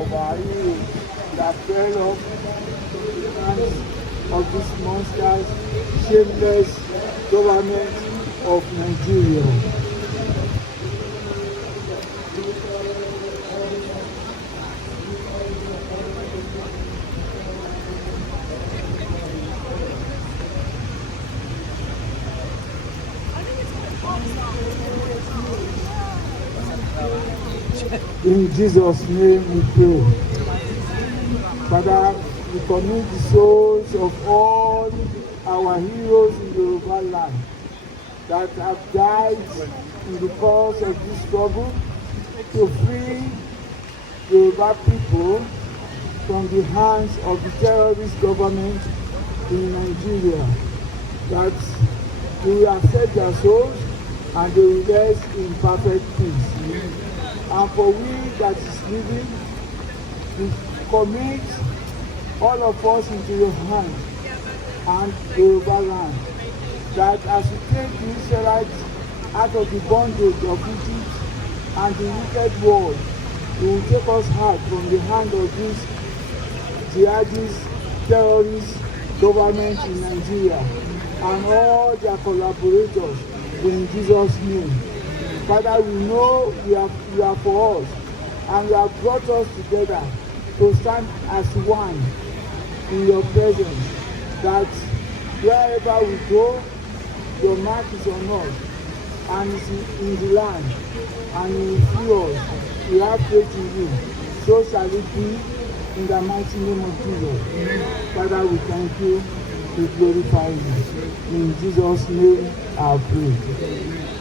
of our heroes that fell off the hands of these monsters, shameless government of Nigeria. In Jesus' name we pray. Father, we commit the souls of all our heroes in the Yoruba land that have died in the course of this struggle to free Yoruba people from the hands of the terrorist government in Nigeria. That you will accept their souls and they will rest in perfect peace. And for we that is living, we commit all of us into your hands and the Yoruba land. That as you take the Israelites out of the bondage of Egypt and the wicked world, you will take us out from the hand of this jihadist, terrorist government in Nigeria and all their collaborators in Jesus' name. Father, we know you are for us and you have brought us together to stand as one in your presence, that wherever we go, your mark is on us and is in the land and you will see us. We have faith in you. So shall it be in the mighty name of Jesus. Father, we thank you. We glorify you. In Jesus' name I pray.